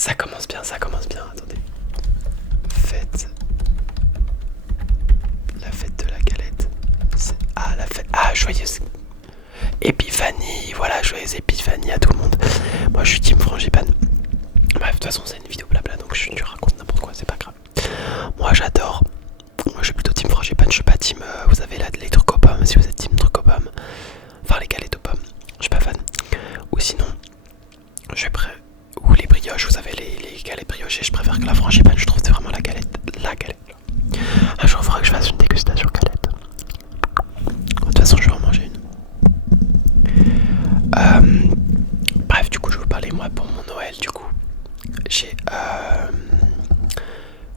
Ça commence bien, attendez. Fête. La fête de la galette. Ah, la fête. Ah, joyeuse Épiphanie. Voilà, joyeuse Épiphanie à tout le monde. Moi, je suis team frangipane. Bref, de toute façon, c'est une vidéo blabla, donc je raconte n'importe quoi, c'est pas grave. Moi, j'adore. Moi, je suis plutôt team frangipane, je suis pas team. Vous avez là les trucs aux pommes, si vous êtes team trucs aux pommes. Enfin, les galettes aux pommes, je suis pas fan. Ou sinon, je suis prêt. Ou les brioches, vous savez, les galettes briochées, je préfère que la frangipane, je trouve que c'est vraiment la galette. La galette. Un jour, il faudra que je fasse une dégustation galette. De toute façon, je vais en manger une. Bref, du coup, je vais vous parler, moi, pour mon Noël, du coup. J'ai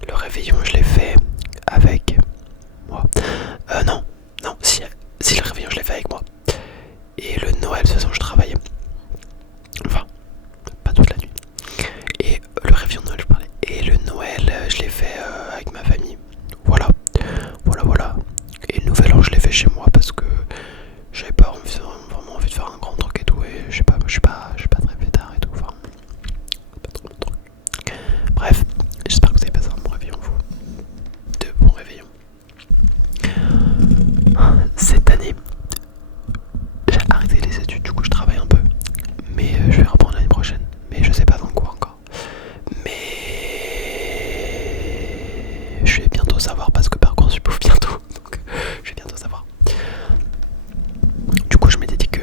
le réveillon, je l'ai fait avec moi. Non, si le réveillon, je l'ai fait avec moi. Et le Noël, de toute façon, je travaillais. Enfin, pas toute la nuit. Et le réveillon de Noël, je parlais. Et le Noël, je l'ai fait avec ma famille. Voilà. Et le Nouvel An, je l'ai fait chez moi parce que j'avais pas vraiment envie de faire un grand truc et tout. Et je sais pas, je suis pas très pétard et tout. Enfin, pas trop mon truc. Bref, j'espère que vous avez passé un bon réveillon, vous. De bons réveillons. Cette année, j'ai arrêté les études, du coup je travaille un peu. Mais je vais reprendre l'année prochaine. Mais je sais pas dans quoi encore. Mais je vais bientôt savoir parce que Parcoursup ouvre bientôt. Donc je vais bientôt savoir. Du coup je m'étais dit que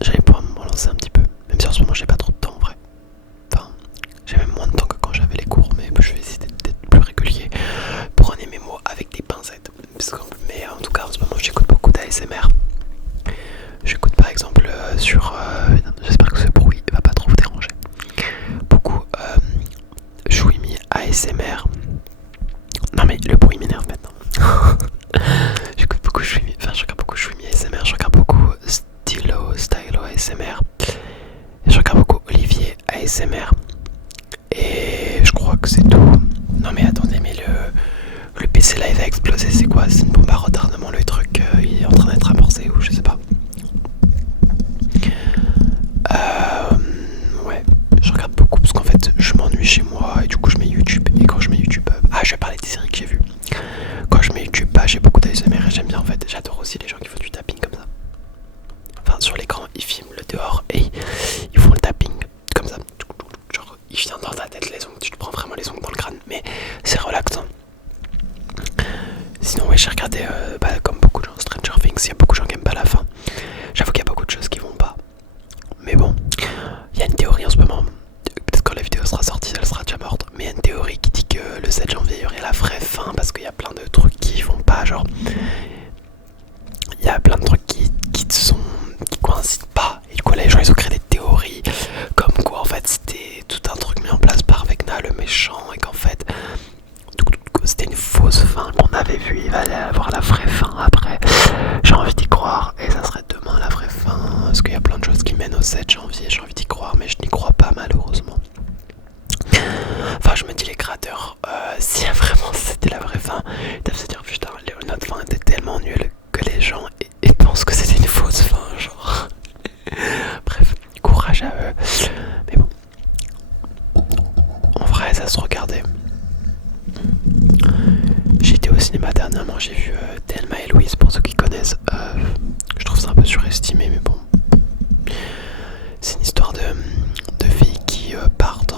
j'allais pouvoir me relancer un petit peu. Même si en ce moment j'ai pas trop de temps en vrai. Enfin, j'ai même moins de temps que quand j'avais les cours. Mais je vais essayer d'être plus régulier. Prenez mes mots avec des pincettes. Mais en tout cas en ce moment j'écoute beaucoup d'ASMR. J'écoute par exemple sur... j'espère que ce bruit va pas trop vous déranger. Beaucoup Chouimi ASMR. Non mais le bruit m'énerve maintenant. J'écoute beaucoup Chouimi, enfin je regarde beaucoup Chouimi ASMR, je regarde beaucoup Stylo ASMR. Et je regarde beaucoup Olivier ASMR. Et je crois que c'est tout. Non mais attendez, mais le PC Live a explosé, c'est quoi? C'est une bombe à retardement, le truc, il est en train d'être amorcé ou je sais pas. Ouais, je regarde beaucoup parce qu'en fait je m'ennuie chez moi et du coup je mets YouTube. Et quand je mets YouTube, je vais parler des séries que j'ai vues. Quand je mets YouTube, j'ai beaucoup d'ASMR et j'aime bien en fait. J'adore aussi les gens qui font du tapping comme ça. Enfin sur l'écran ils filment le dehors et ils font le tapping comme ça. Genre il vient dans ta tête les ongles, tu te prends vraiment les ongles dans le crâne, mais c'est relaxant. Sinon ouais, j'ai regardé comme beaucoup de gens Stranger Things, il y a beaucoup de gens qui aiment pas la fin. J'avoue qu'il y a beaucoup de choses qui vont pas. Mais bon, il y a une théorie en ce moment. Peut-être quand la vidéo sera sortie, elle sera déjà morte. Mais il y a une théorie qui dit que le 7 janvier, il y aurait la vraie fin parce qu'il y a plein de trucs qui vont pas. Genre, il y a plein de trucs qui coïncident pas. Et du coup, là, les gens ils ont créé des théories comme quoi en fait c'était tout un truc mis en place par Vecna le méchant et qu'en fait c'était une fausse fin qu'on avait vue. Il va aller avoir la vraie fin après. J'ai envie d'y croire et ça serait demain la vraie fin. Parce qu'il y a plein de choses qui mènent au 7 janvier. J'ai envie d'y croire, mais je n'y crois pas malheureusement. Enfin, je me dis les créateurs, si vraiment c'était la vraie fin, ils doivent se dire putain, notre fin était tellement nulle que les gens et pensent que c'était une fausse fin, genre. Bref, courage à eux. Mais bon, en vrai, ça se regardait. J'étais au cinéma dernièrement, j'ai vu Thelma et Louise, pour ceux qui connaissent. Je trouve ça un peu surestimé, mais bon. C'est une histoire de filles qui partent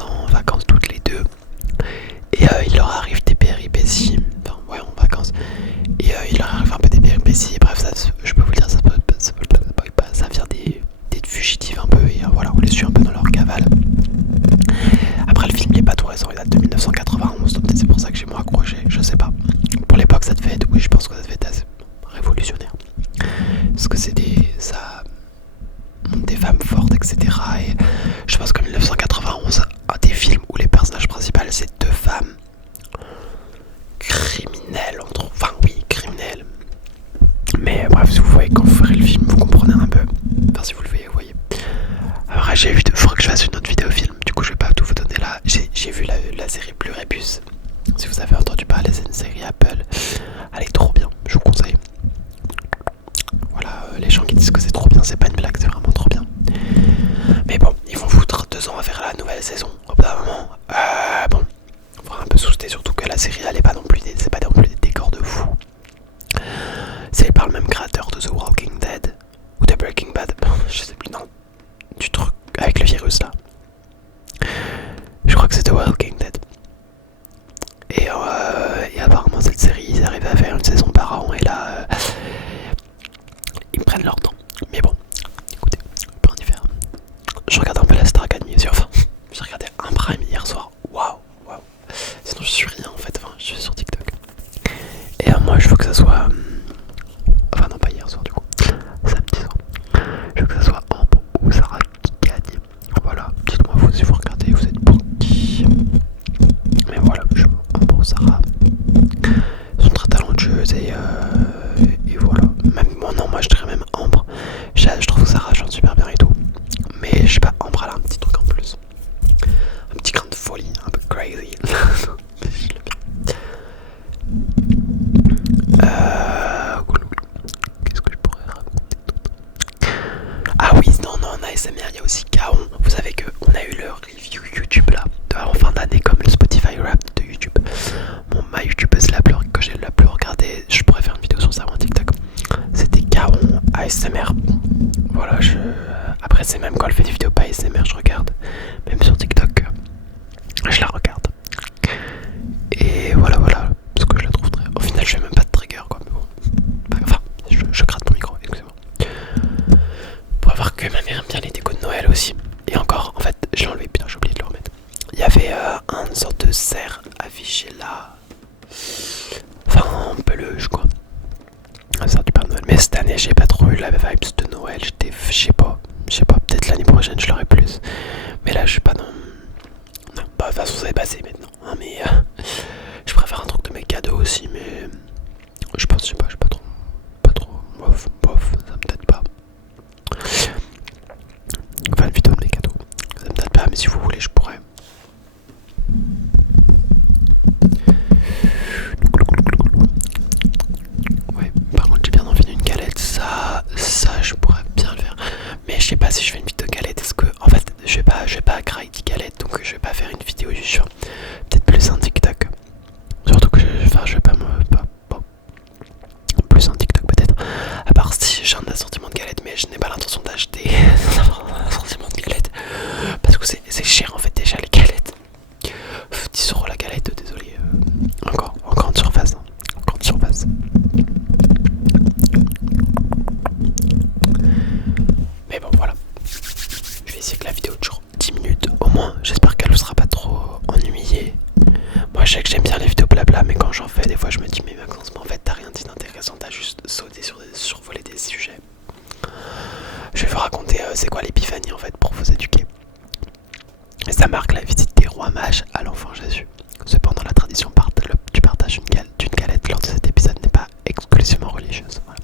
en vacances toutes les deux. Et il leur arrive des péripéties. Enfin, ouais, en vacances. Et il leur arrive un peu des péripéties. Et bref, je peux vous le dire, ça vient des fugitives un peu. Et voilà, on les suit un peu dans leur cavale. Après, le film n'est pas tout récent, il date de 1991. Donc peut-être c'est pour ça que j'ai moins accroché. Je sais pas. Pour l'époque, ça devait être. Oui, je pense que ça devait être assez révolutionnaire. Parce que c'est des femmes fortes, etc. Et je pense que 1991, un des films où les personnages principaux c'est deux femmes criminelles, enfin oui, criminelles. Mais bref, si vous voyez quand vous ferez le film, vous comprenez un peu. Enfin, si vous le voyez, vous voyez. Alors, il faudra que je fasse une autre vidéo film. Du coup, je vais pas tout vous donner là. J'ai vu la série Pluribus. Si vous avez entendu parler, c'est une série Apple. Elle est trop bien, je vous conseille. Voilà, les gens qui disent que c'est trop bien, c'est pas une blague, c'est vraiment trop bien. Mais bon, ils vont foutre 2 ASMR, il y a aussi Kaon. Vous savez qu'on a eu le review YouTube là, en fin d'année, comme le Spotify Rap de YouTube. Bon, ma youtubeuse que j'ai la plus regardée, je pourrais faire une vidéo sur ça ou un TikTok. C'était Kaon ASMR. Voilà, après, c'est même quand elle fait des vidéos pas ASMR, je regarde. Même sur TikTok, je la regarde. Et voilà, parce que je la trouve très. Au final, je fais même pas de trigger quoi. Mais bon, enfin, je gratte mon micro, excusez-moi. Pour avoir que ma mère aime bien les décos de Noël aussi. Et encore, en fait, je l'ai enlevé, putain, j'ai oublié de le remettre. Il y avait une sorte de cerf affiché là. Enfin, un peluche quoi. Un cerf du Père Noël. Mais cette année, j'ai pas trop eu la vibes de Noël. Je sais pas, peut-être l'année prochaine, je l'aurai plus. Mais là, je suis pas dans. Non, bah, de toute façon, ça est passé maintenant. Hein, mais je préfère un truc de mes cadeaux aussi, mais je pense, je sais pas trop. Pas trop. Bof, ça me tente pas. Enfin, une vidéo de mes cadeaux. Ça me tente pas, mais si vous voulez, je pourrais. Ouais, par contre, j'ai bien envie d'une galette. Ça, je pourrais bien le faire. Mais je sais pas si je fais une vidéo de galette. Est-ce que, en fait, je vais pas craquer de galette, donc je vais pas faire une vidéo du genre. Peut-être plus un TikTok. Surtout que je vais pas plus un TikTok peut-être. À part si j'ai un assortiment de galettes, mais je n'ai pas l'intention d'acheter un assortiment de galettes. Parce que c'est cher en fait déjà les galettes. 10 € la galette, désolé. Encore en grande surface. En grande surface. Mais bon voilà. Je vais essayer que la vidéo dure 10 minutes au moins. J'espère qu'elle ne sera pas trop ennuyée. Moi je sais que j'aime bien les vidéos blabla, mais quand j'en fais des fois je me dis mais Maxence, en fait t'as rien dit d'intéressant, t'as juste sauté survolé des sujets. Je vais vous raconter c'est quoi l'épiphanie en fait pour vous éduquer. Et ça marque la visite des rois mages à l'enfant Jésus. Cependant la tradition du partage d'une galette lors de cet épisode n'est pas exclusivement religieuse. Voilà.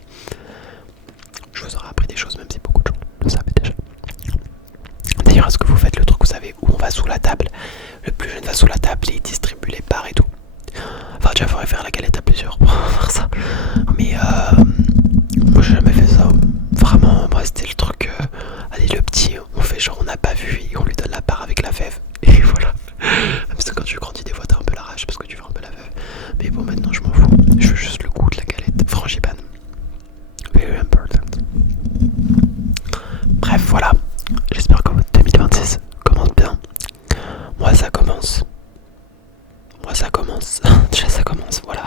Je vous aurais appris des choses même si beaucoup de gens le savaient déjà. D'ailleurs, est-ce que vous faites le truc, vous savez, où on va sous la table, le plus jeune va sous la table et il distribue les parts et tout. Enfin, déjà, faudrait faire la galette à plusieurs pour faire ça. Mais moi, j'ai jamais fait ça. Vraiment, moi, c'était le truc. Allez, le petit, on fait genre, on n'a pas vu et on lui donne la part avec la fève. Et voilà. Parce que quand tu grandis, des fois, t'as un peu la rage parce que tu veux un peu la fève. Mais bon, maintenant, je m'en fous. Je veux juste le goût de la galette. Frangipane. Very important. Bref, voilà. J'espère que votre 2026 commence bien. Moi ça commence. Déjà ça commence, voilà.